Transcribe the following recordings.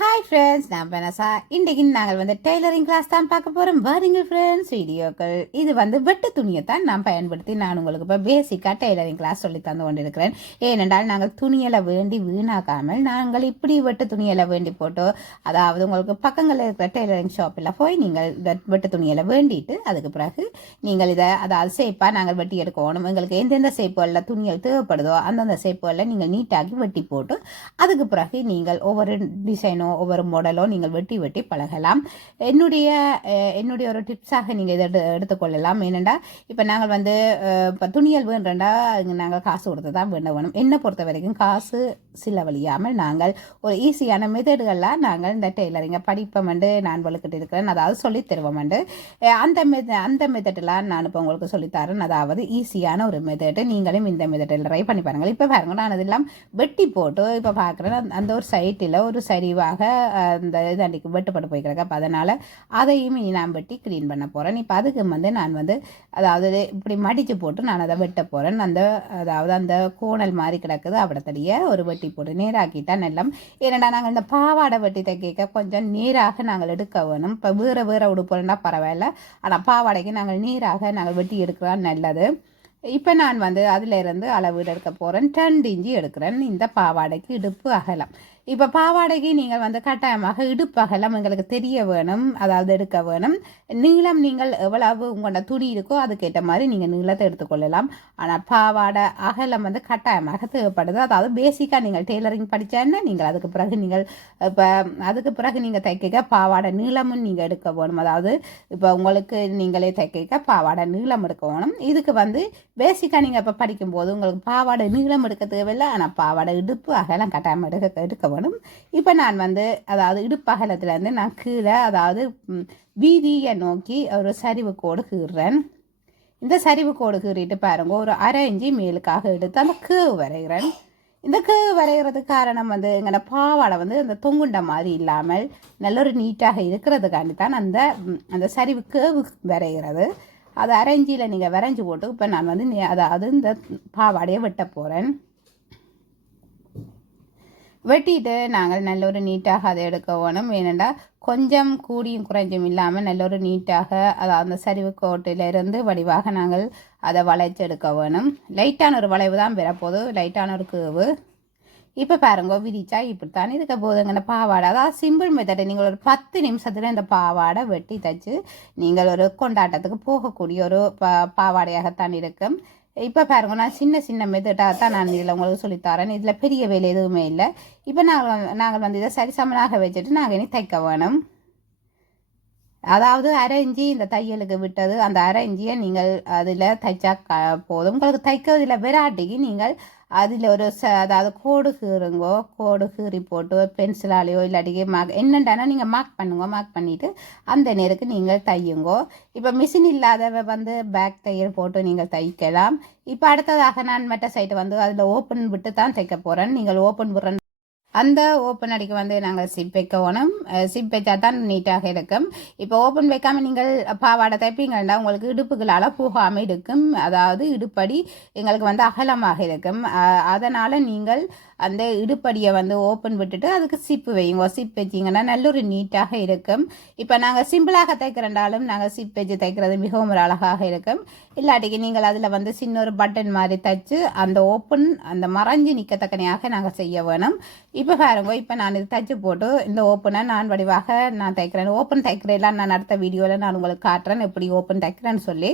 Hi friends, நான் பெனசா. இன்றைக்கு நாங்கள் டெய்லரிங் கிளாஸ் தான் பார்க்க போகிறோம். வாருங்கள் ஃப்ரெண்ட்ஸ், வீடியோக்கள். இது வெட்டு துணியை தான் நான் பயன்படுத்தி நான் உங்களுக்கு இப்போ பேசிக்காக டெய்லரிங் கிளாஸ் சொல்லி தந்து கொண்டிருக்கிறேன். ஏனென்றால் நாங்கள் துணியலை வேண்டி வீணாக்காமல் நாங்கள் இப்படி வெட்டு துணியலை வேண்டி போட்டு, அதாவது உங்களுக்கு பக்கங்களில் இருக்கிற டெய்லரிங் ஷாப்பில் போய் நீங்கள் வெட்டு துணியலை வேண்டிட்டு அதுக்கு பிறகு நீங்கள் இதை அதாவது சேப்பாக நாங்கள் வெட்டி எடுக்கணும். எங்களுக்கு எந்தெந்த சேப்புகளில் துணிகள் தேவைப்படுதோ அந்தந்த சேப்புகளில் நீங்கள் நீட்டாக்கி வெட்டி போட்டு அதுக்கு பிறகு நீங்கள் ஒவ்வொரு டிசைனோ ஒவ்வொரு மாடலோ நீங்கள் வெட்டி வெட்டி பழகலாம். என்னுடைய ஒரு டிப்ஸாக நீங்கள் இதை எடுத்துக்கொள்ளலாம். ஏனெண்டா இப்போ நாங்கள் இப்போ துணியல் வேண்டா நாங்கள் காசு கொடுத்து தான் வேணும். என்னை பொறுத்த வரைக்கும் காசு செலவழியாமல் நாங்கள் ஒரு ஈஸியான மெத்தடுகள்லாம் நாங்கள் இந்த டெய்லரிங்கை படிப்போம் நான் வலுக்கிட்டு இருக்கிறேன். அதாவது சொல்லி தருவோம் அந்த மெத்தடெல்லாம் நான் இப்போ உங்களுக்கு சொல்லித்தரேன். அதாவது ஈஸியான ஒரு மெத்தடு. நீங்களும் இந்த மெத்தடில் ட்ரை பண்ணி பாருங்கள். இப்போ பாருங்க, நான் அதெல்லாம் வெட்டி போட்டு இப்போ பார்க்குறேன். அந்த ஒரு சைட்டில் ஒரு சரிவாக அந்த இது அன்றைக்கு வெட்டுப்பட்டு போய்க்கிறக்க. அப்போ அதனால் அதையும் இனி நான் வெட்டி க்ளீன் பண்ண போகிறேன். இப்போ அதுக்கு நான் அதாவது இப்படி மடித்து போட்டு நான் அதை வெட்ட போகிறேன். அதாவது அந்த கோணல் மாதிரி கிடக்குது அப்படித்தடியே ஒரு வெட்டி போட்டு நேராக்கிட்டா நெல்லம். ஏன்னா நாங்கள் இந்த பாவாடை வெட்டி தைக்க கொஞ்சம் நேராக நாங்கள் எடுக்க வேணும். இப்போ வேறு உடுப்புனா பரவாயில்ல, ஆனால் பாவாடைக்கு நாங்கள் நேராக நாங்கள் வெட்டி எடுக்கலாம் நல்லது. இப்போ நான் அதில் இருந்து அளவு எடுக்க போகிறேன். 2 இன்ச்சு எடுக்கிறேன். இந்த பாவாடைக்கு இடுப்பு அகலம். இப்போ பாவாடைக்கு நீங்கள் கட்டாயமாக இடுப்பு அகலம் எங்களுக்கு தெரிய வேணும், அதாவது எடுக்க வேணும். நீளம் நீங்கள் எவ்வளவு உங்களோட துணி இருக்கோ அதுக்கேற்ற மாதிரி நீங்கள் நீளத்தை எடுத்துக்கொள்ளலாம். ஆனால் பாவாடை அகலம் கட்டாயமாக தேவைப்படுது. அதாவது பேசிக்காக நீங்கள் டெய்லரிங் படித்தேன்னா நீங்கள் அதுக்கு பிறகு நீங்கள் தைக்க பாவாடை நீளமும் நீங்கள் எடுக்க வேணும். அதாவது இப்போ உங்களுக்கு நீங்களே தைக்க பாவாடை நீளம் எடுக்க வேணும். இதுக்கு பேசிக்காக நீங்கள் இப்போ படிக்கும்போது உங்களுக்கு பாவாடை நீளம் எடுக்க தேவையில்லை, ஆனால் பாவாடை இடுப்பு அகலம் கட்டாயம் எடுக்க வேணும். இப்போ நான் அதாவது இடுப்பு அகலத்துலேருந்து நான் கீழே அதாவது வீதியை நோக்கி ஒரு சரிவு கோடு கீறுறேன். இந்த சரிவு கோடு கீறிட்டு பாருங்க, ஒரு 1/2 இன்ச்சு மேலுக்காக எடுத்து அந்த கேவு வரைகிறேன். இந்த கேவு வரைகிறதுக்கு காரணம் எங்களை பாவாடை அந்த தொங்குண்ட மாதிரி இல்லாமல் நல்ல ஒரு நீட்டாக இருக்கிறதுக்காண்டி தான் அந்த சரிவு கேவு வரைகிறது. அது 1/2 இன்ச்சில் நீங்கள் வரைஞ்சி போட்டு இப்போ நான் அதாவது இந்த பாவாடையை வெட்ட போகிறேன். வெட்டிட்டு நாங்கள் நல்ல ஒரு நீட்டாக அதை எடுக்க வேணும். ஏனெண்டா கொஞ்சம் கூடியும் குறைஞ்சும் இல்லாமல் நல்ல ஒரு நீட்டாக அதாவது அந்த சரிவு கோட்டிலிருந்து வடிவாக நாங்கள் அதை வளைச்சு எடுக்க வேணும். லைட்டான ஒரு வளைவு தான் பெறப்போது, லைட்டான ஒரு கேவு. இப்போ பாருங்க, விரிச்சா இப்படித்தான் இருக்க போதுங்க பாவாடை. அதாவது சிம்பிள் மெத்தடை நீங்கள் ஒரு 10 நிமிஷத்தில் இந்த பாவாடை வெட்டி தைச்சு நீங்கள் ஒரு கொண்டாட்டத்துக்கு போகக்கூடிய ஒரு பாவாடையாகத்தான் இருக்கும். இப்போ பாருங்க, நான் சின்ன மெத்தடாக தான் நான் இதில் உங்களுக்கு சொல்லித்தரேன். இதில் பெரிய வேலை எதுவுமே இல்லை. இப்போ நாங்கள் இதை சரிசமனாக வச்சுட்டு நாங்கள் இனி தைக்க வேணும். அதாவது 1/2 இன்ச்சு இந்த தையலுக்கு விட்டது, அந்த 1/2 இன்ச்சியை நீங்கள் அதில் தைச்சா போதும். உங்களுக்கு தைக்கிறதுல வெராட்டிக்கு நீங்கள் அதில் ஒரு அதாவது கோடு கீறி போட்டு பென்சிலாலேயோ இல்லாட்டிக்கு என்னென்னா நீங்கள் மார்க் பண்ணிவிட்டு அந்த நேருக்கு நீங்கள் தையுங்கோ. இப்போ மிஷின் இல்லாதவ பேக் தையல் போட்டு நீங்கள் தைக்கலாம். இப்போ அடுத்ததாக நான் மெட்ட சைட்டு அதில் ஓப்பன் விட்டு தான் தைக்க போகிறேன். நீங்கள் ஓப்பன் விடுற அந்த ஓப்பன் அடிக்க நாங்கள் சிப் வைக்க வேணும். சிப் வச்சா தான் நீட்டாக இருக்கும். இப்போ ஓப்பன் வைக்காமல் நீங்கள் பாவாடை தைப்பீங்கன்னா உங்களுக்கு இடுப்புகளால் போகாமல் இருக்கும். அதாவது இடுப்படி எங்களுக்கு அகலமாக இருக்கும். அதனால் நீங்கள் அந்த இடுப்படியை ஓப்பன் விட்டுட்டு அதுக்கு சிப்பு வைங்க. சிப் வச்சிங்கன்னா நல்ல ஒரு நீட்டாக இருக்கும். இப்போ நாங்கள் சிம்பிளாக தைக்கிறண்டாலும் நாங்கள் சிப் வச்சு தைக்கிறது மிகவும் ஒரு அழகாக இருக்கும். இல்லாட்டிக்கு நீங்கள் அதில் சின்ன ஒரு பட்டன் மாதிரி தைச்சு அந்த ஓப்பன் அந்த மறைஞ்சு நிற்கத்தக்கனையாக நாங்கள் செய்ய வேணும். இப்போ பாருங்க, இப்போ நான் இது தைச்சு போட்டு இந்த ஓப்பனை நான் வடிவாக நான் தைக்கிறேன். ஓப்பன் தைக்கிறேன் நான் அடுத்த வீடியோவில் நான் உங்களுக்கு காட்டுறேன் எப்படி ஓப்பன் தைக்கிறேன்னு சொல்லி.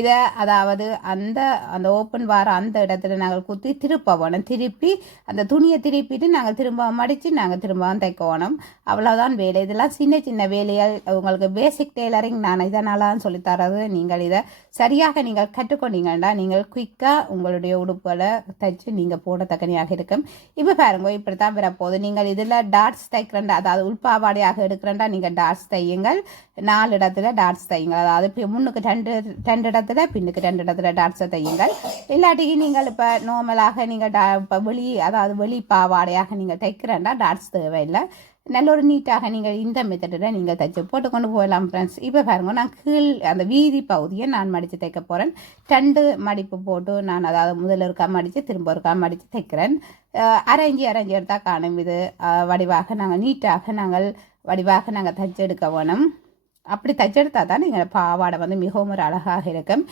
இதை அதாவது அந்த ஓப்பன் வர அந்த இடத்துல நாங்கள் குத்தி திருப்ப வேணும். திருப்பி அந்த துணியை திருப்பிட்டு நாங்கள் திரும்ப மடித்து நாங்கள் திரும்ப தைக்கணும். அவ்வளோதான் வேலை. இதெல்லாம் சின்ன வேலைகள் உங்களுக்கு பேசிக் டெய்லரிங் நான் இதனால தான் சொல்லித்தரது. நீங்கள் இதை சரியாக நீங்கள் கற்றுக்கொண்டீங்கன்னா நீங்கள் குயிக்காக உங்களுடைய உடுப்புகளை தைச்சு நீங்கள் போடத்தக்கனையாக இருக்கும். இப்போ பாருங்க, இப்படி தான் வரப்போகுது. நீங்கள் இதில் டாட்ஸ் தைக்கிறண்டா, அதாவது உள்பாவாடையாக எடுக்கிறண்டா நீங்கள் டாட்ஸ் தையுங்கள். 4 இடத்துல டாட்ஸ் தையுங்கள். அதாவது முன்னுக்கு 2 இடத்துல பின்னுக்கு 2 இடத்துல டாட்ஸை தையுங்கள். இல்லாட்டிக்கு நீங்கள் இப்போ நார்மலாக நீங்கள் இப்போ அதாவது வெளி பாவாடையாக நீங்கள் தைக்கிறேன்டா டாட்ஸ் தேவையில்லை. நல்ல ஒரு நீட்டாக நீங்கள் இந்த மெத்தடில் நீங்கள் தைச்சு போட்டு கொண்டு போகலாம் ஃப்ரெண்ட்ஸ். இப்போ பாருங்க, நான் கீழ் அந்த வீதி பகுதியை நான் மடித்து தைக்க போகிறேன். 2 மடிப்பு போட்டு நான் அதாவது முதல்ல ஒருக்கா மடித்து திரும்ப ஒருக்கா மடித்து தைக்கிறேன். அரைஞ்சி எடுத்தால் காணும். இது வடிவாக நாங்கள் நீட்டாக வடிவாக நாங்கள் தைச்சு எடுக்க வேணும். அப்படி தைச்செடுத்தா தான் நீங்கள் பாவாடை வந்து மிகவும் ஒரு அழகாக இருக்கும்.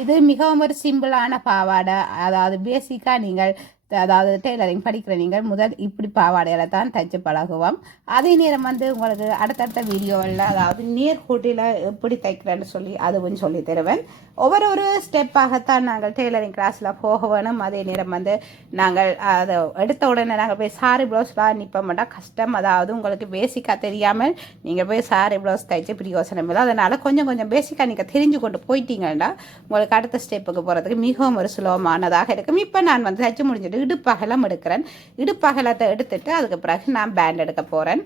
இது மிகவும் ஒரு சிம்பிளான பாவாடை. அதாவது பேசிக்காக நீங்கள் அதாவது டெய்லரிங் படிக்கிற நீங்கள் முதல் இப்படி பாவாடையில் தான் தைச்சு பழகுவோம். அதே நேரம் வந்து உங்களுக்கு அடுத்தடுத்த வீடியோவில் அதாவது நேர்கோட்டில் எப்படி தைக்கிறேன்னு சொல்லி அதுவும் சொல்லி தருவேன். ஒவ்வொரு ஸ்டெப்பாகத்தான் நாங்கள் டெய்லரிங் கிளாஸில் போக வேணும். அதே நேரம் வந்து நாங்கள் அதை எடுத்த உடனே நாங்கள் போய் சாரி ப்ளவுஸ்லாம் நிற்ப மாட்டோம், கஷ்டம். அதாவது உங்களுக்கு பேசிக்காக தெரியாமல் நீங்கள் போய் சாரி ப்ளவுஸ் தைச்சு பிரியோசனம் இல்லை. அதனால் கொஞ்சம் பேசிக்காக நீங்கள் தெரிஞ்சு கொண்டு போயிட்டீங்கன்னா உங்களுக்கு அடுத்த ஸ்டெப்புக்கு போகிறதுக்கு மிகவும் ஒரு சுலபமானதாக இருக்கும். இப்போ நான் வந்து தைச்சு முடிஞ்சிட்டு இடுப்பகலம் எடுக்கிறேன். இடுப்பகலத்தை எடுத்துட்டு அதுக்கு பிறகு நான் பேண்ட் எடுக்க போகிறேன்.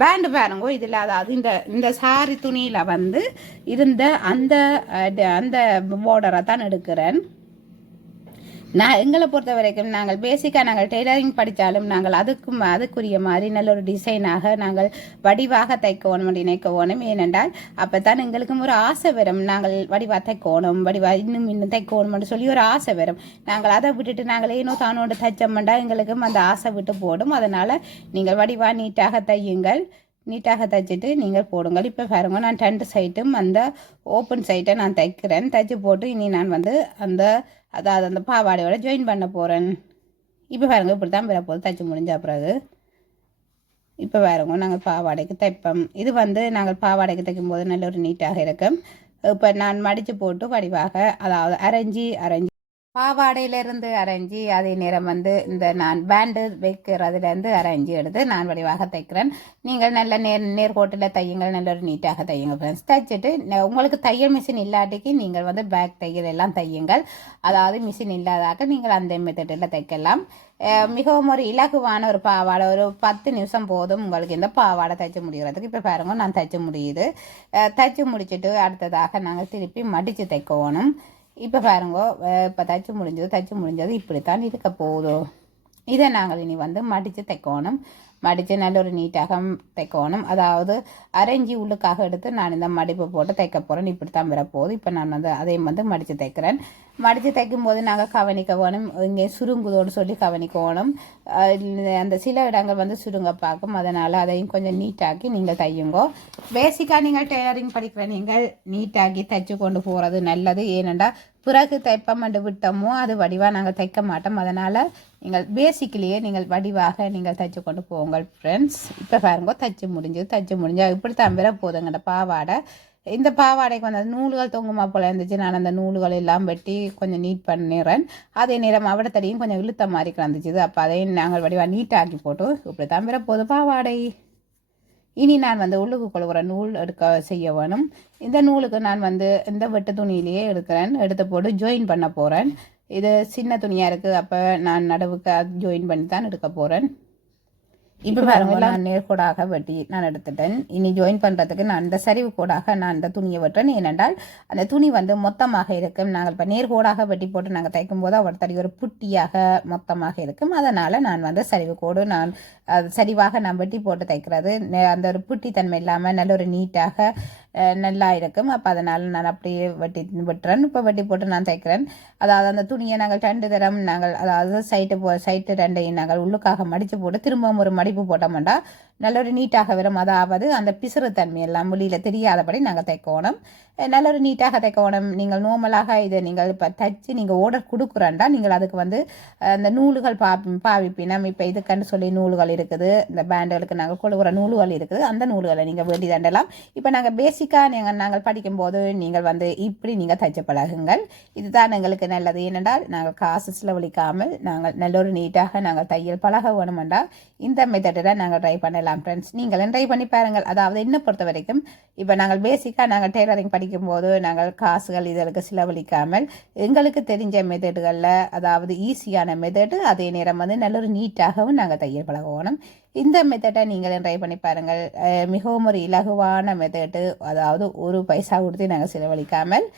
பேண்டு பாருங்க, இதில் அதாவது இந்த சாரி துணியில் வந்து இருந்த அந்த பார்டரை தான் எடுக்கிறேன். எங்களை பொறுத்த வரைக்கும் நாங்கள் பேசிக்காக நாங்கள் டெய்லரிங் படித்தாலும் நாங்கள் அதுக்குரிய மாதிரி நல்ல ஒரு டிசைனாக நாங்கள் வடிவாக தைக்கணும் நினைக்க வேணும். ஏனென்றால் அப்போ தான் எங்களுக்கும் ஒரு ஆசை வரும், நாங்கள் வடிவாக தைக்கணும், இன்னும் தைக்கணும்னு சொல்லி ஒரு ஆசை வரும். நாங்கள் அதை விட்டுட்டு நாங்கள் ஏனோ தானோடு தைச்சோம்னா எங்களுக்கும் அந்த ஆசை விட்டு போடும். அதனால் நீங்கள் வடிவாக நீட்டாக தையுங்கள். நீட்டாக தைச்சிட்டு நீங்கள் போடுங்கள். இப்போ பாருங்க, நான் 2 சைட்டும் அந்த ஓப்பன் சைட்டை நான் தைக்கிறேன். தைச்சி போட்டு இனி நான் வந்து அதாவது அந்த பாவாடையோட ஜாயின் பண்ண போகிறேன். இப்போ பாருங்க, இப்படி தான் வரப்போகுது தைச்சி முடிஞ்ச பிறகு. இப்போ பாருங்க, நாங்கள் பாவாடைக்கு தைப்போம். இது வந்து நாங்கள் பாவாடைக்கு தைக்கும் போது நல்ல ஒரு நீட்டாக இருக்கும். இப்போ நான் மடித்து போட்டு வடிவாக அதாவது அரைஞ்சி பாவாடையிலேருந்து அரைஞ்சி அதே நேரம் வந்து இந்த நான் பேண்டு வைக்கிறதுலேருந்து அரைஞ்சி எடுத்து நான் வடிவாக தைக்கிறேன். நீங்கள் நல்ல நேர்கோட்டில் தையுங்கள், நல்ல ஒரு நீட்டாக தையுங்க ஃப்ரெண்ட்ஸ். தைச்சிட்டு உங்களுக்கு தையல் மிஷின் இல்லாட்டிக்கு நீங்கள் வந்து பேக் தையல் எல்லாம் தையுங்கள். அதாவது மிஷின் இல்லாதாக நீங்கள் அந்த மெத்தடில் தைக்கலாம். மிகவும் ஒரு இலகுவான ஒரு பாவாடை, ஒரு 10 நிமிஷம் போதும் உங்களுக்கு இந்த பாவாடை தைச்சு முடிகிறதுக்கு. இப்போ பாருங்க, நான் தைச்சு முடியுது. தைச்சு முடிச்சுட்டு அடுத்ததாக நாங்கள் திருப்பி மடித்து தைக்கணும். இப்போ பாருங்க, இப்போ தைச்சு முடிஞ்சது இப்படித்தான் இருக்க போதும். இதை நாங்கள் இனி வந்து மடித்து தைக்கணும். மடித்து நல்ல ஒரு நீட்டாக தைக்கணும். அதாவது அரைஞ்சி உள்ளுக்காக எடுத்து நான் இந்த மடிப்பு போட்டு தைக்க போகிறேன். இப்படி தான் வரப்போகுது. இப்போ நான் வந்து அதையும் வந்து மடித்து தைக்கிறேன். மடித்து தைக்கும் போது நாங்கள் கவனிக்க வேணும், இங்கே சுருங்குதோடு சொல்லி கவனிக்கணும். அந்த சில இடங்கள் வந்து சுருங்க பார்க்கும். அதனால் அதையும் கொஞ்சம் நீட்டாக்கி நீங்கள் தையுங்கோ. பேசிக்காக நீங்கள் டெய்லரிங் படிக்கிற நீங்கள் நீட்டாக்கி தைச்சு கொண்டு போகிறது நல்லது. ஏனெண்டா பிறகு தைப்பம் என்று விட்டோமோ அது வடிவாக நாங்கள் தைக்க மாட்டோம். அதனால் நீங்கள் பேசிக்கிலேயே நீங்கள் வடிவாக நீங்கள் தைச்சு கொண்டு போங்கள் ஃப்ரெண்ட்ஸ். இப்போ பாருங்க, தைச்சு முடிஞ்சால் இப்படி தான் வர போதுங்கட பாவாடை. இந்த பாவாடைக்கு வந்து நூல்கள் தொங்குமா போல் இருந்துச்சு. நான் அந்த நூல்கள் எல்லாம் வெட்டி கொஞ்சம் நீட் பண்ணிடுறேன். அதே நேரம் அவடத்தடியும் கொஞ்சம் இழுத்த மாதிரி கிடந்துச்சு. அப்போ அதையும் நாங்கள் வடிவாக நீட்டாக்கி போட்டு இப்படி தான் வர போது பாவாடை. இனி நான் வந்து உள்ளுக்கு கொள்கிற நூல் செய்ய வேணும். இந்த நூலுக்கு நான் வந்து இந்த வெட்டு துணியிலேயே எடுத்து போட்டு ஜாயின் பண்ண போகிறேன். இது சின்ன துணியாக இருக்குது, அப்போ நான் நடுவுக்கு ஜாயின் பண்ணி தான் எடுக்க போகிறேன். இப்போ பாருங்க, நான் நேர்கோடாக வெட்டி நான் எடுத்துட்டேன். இனி ஜாயின் பண்ணுறதுக்கு நான் இந்த சரிவு கோடாக நான் இந்த துணியை வெட்டுறேன். ஏனென்றால் அந்த துணி வந்து மொத்தமாக இருக்கும். நாங்கள் இப்போ நேர்கோடாக வெட்டி போட்டு நாங்கள் தைக்கும் போது அவர் தடி ஒரு புட்டியாக மொத்தமாக இருக்கும். அதனால் நான் வந்து சரிவு கோடு சரிவாக நான் வெட்டி போட்டு தைக்கிறது அந்த ஒரு புட்டி தன்மை இல்லாமல் நல்ல ஒரு நீட்டாக நல்லா இருக்கும். அப்போ அதனால் நான் அப்படியே வெட்டுறேன். இப்போ வெட்டி போட்டு நான் தைக்கிறேன். அதாவது அந்த துணியை நாங்கள் 2 தரம் நாங்கள் அதாவது சைட்டு 2ஐயும் நாங்கள் உள்ளுக்காக மடித்து போட்டு திரும்பவும் ஒரு மடிப்பு போட்டோம்னா நல்ல ஒரு நீட்டாக வரும். அதாவது அந்த பிசுறு தன்மை எல்லாம் வெளியில் தெரியாதபடி நாங்கள் தைக்கணும். நல்ல ஒரு நீட்டாக தைக்கணும். நீங்கள் நார்மலாக இதை நீங்கள் இப்போ தைச்சு நீங்கள் ஆர்டர் கொடுக்குறேன்டா நீங்கள் அதுக்கு வந்து அந்த நூல்கள் பாவிப்பினம். இப்போ இதுக்குன்னு சொல்லி நூல்கள் இருக்குது, இந்த பேண்டுகளுக்கு நாங்கள் கொடுக்குற நூல்கள் இருக்குது. அந்த நூல்களை நீங்கள் வேண்டி தண்டலாம். இப்போ நாங்கள் பேசிக்காக நாங்கள் படிக்கும்போது நீங்கள் வந்து இப்படி நீங்கள் தைச்ச பழகுங்கள். இதுதான் எங்களுக்கு நல்லது. ஏனென்றால் நாங்கள் காசு செலவழிக்காமல் நாங்கள் நல்ல ஒரு நீட்டாக நாங்கள் தையல் பழக வேணுமென்றால் இந்த மெத்தடில் நாங்கள் ட்ரை பண்ணலாம் ஃப்ரெண்ட்ஸ். நீங்களும் ட்ரை பண்ணி பாருங்கள். அதாவது என்னை பொறுத்த வரைக்கும் இப்போ நாங்கள் பேசிக்காக நாங்கள் டெய்லரிங் படிக்கும்போது நாங்கள் காசுகள் இதற்கு செலவழிக்காமல் எங்களுக்கு தெரிஞ்ச மெத்தடுகளில் அதாவது ஈஸியான மெத்தடு, அதே நேரம் வந்து நல்ல ஒரு நீட்டாகவும் நாங்கள் தையல் பழகணும். இந்த மெத்தடை நீங்களும் ட்ரை பண்ணி பாருங்கள். மிகவும் ஒரு இலகுவான மெத்தடு. அதாவது ஒரு பைசா கொடுத்து நாங்கள் செலவழிக்காமல்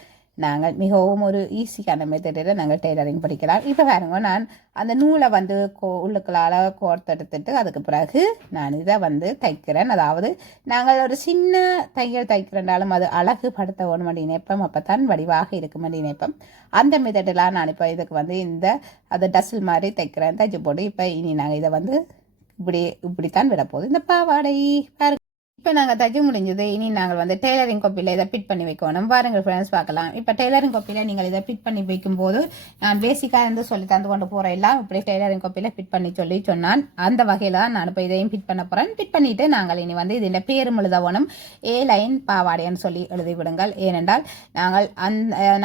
நாங்கள் மிகவும் ஒரு ஈஸியான மெத்தடில் நாங்கள் டெய்லரிங் படிக்கலாம். இப்போ பாருங்க, நான் அந்த நூலை வந்து உள்ளுக்களால் கோர்த்தெடுத்துட்டு அதுக்கு பிறகு நான் இதை வந்து தைக்கிறேன். அதாவது நாங்கள் ஒரு சின்ன தையல் தைக்கிறனாலும் அது அழகு படுத்த வேணும் அப்படி நினைப்போம், அப்போ தான் வடிவாக இருக்கும் அப்படி நினைப்போம். அந்த மெத்தடெலாம் நான் இப்போ இதுக்கு வந்து இந்த அது டசில் மாதிரி தைக்கிறேன், தைச்சு போட்டு இப்போ இனி நாங்கள் இதை வந்து இப்படித்தான் விடப்போகுது இந்த பாவாடை. இப்போ நாங்கள் தைச்சு முடிஞ்சது. இனி நாங்கள் வந்து டெய்லரிங் காப்பியில் இதை ஃபிட் பண்ணி வைக்கணும். பாருங்கள் ஃப்ரெண்ட்ஸ், பார்க்கலாம். இப்போ டெய்லரிங் காப்பியில் நீங்கள் இதை ஃபிட் பண்ணி வைக்கும்போது நான் பேசிக்காக இருந்து சொல்லி தந்து கொண்டு போகிற எல்லாம் இப்படி டெய்லரிங் காப்பியில் ஃபிட் பண்ணி சொன்னான். அந்த வகையில் தான் நான் இப்போ இதையும் ஃபிட் பண்ண போகிறேன். ஃபிட் பண்ணிவிட்டு நாங்கள் இனி வந்து இதில் பேரும் எழுதவனும் ஏ லைன் பாவாடைன்னு சொல்லி எழுதி விடுங்கள். ஏனென்றால்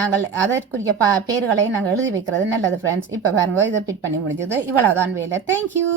நாங்கள் அதற்குரிய பேர்களை நாங்கள் எழுதி வைக்கிறது நல்லது ஃப்ரெண்ட்ஸ். இப்போ பாருங்க, இதை ஃபிட் பண்ணி முடிஞ்சது. இவ்வளவுதான் வேலை. தேங்க்யூ.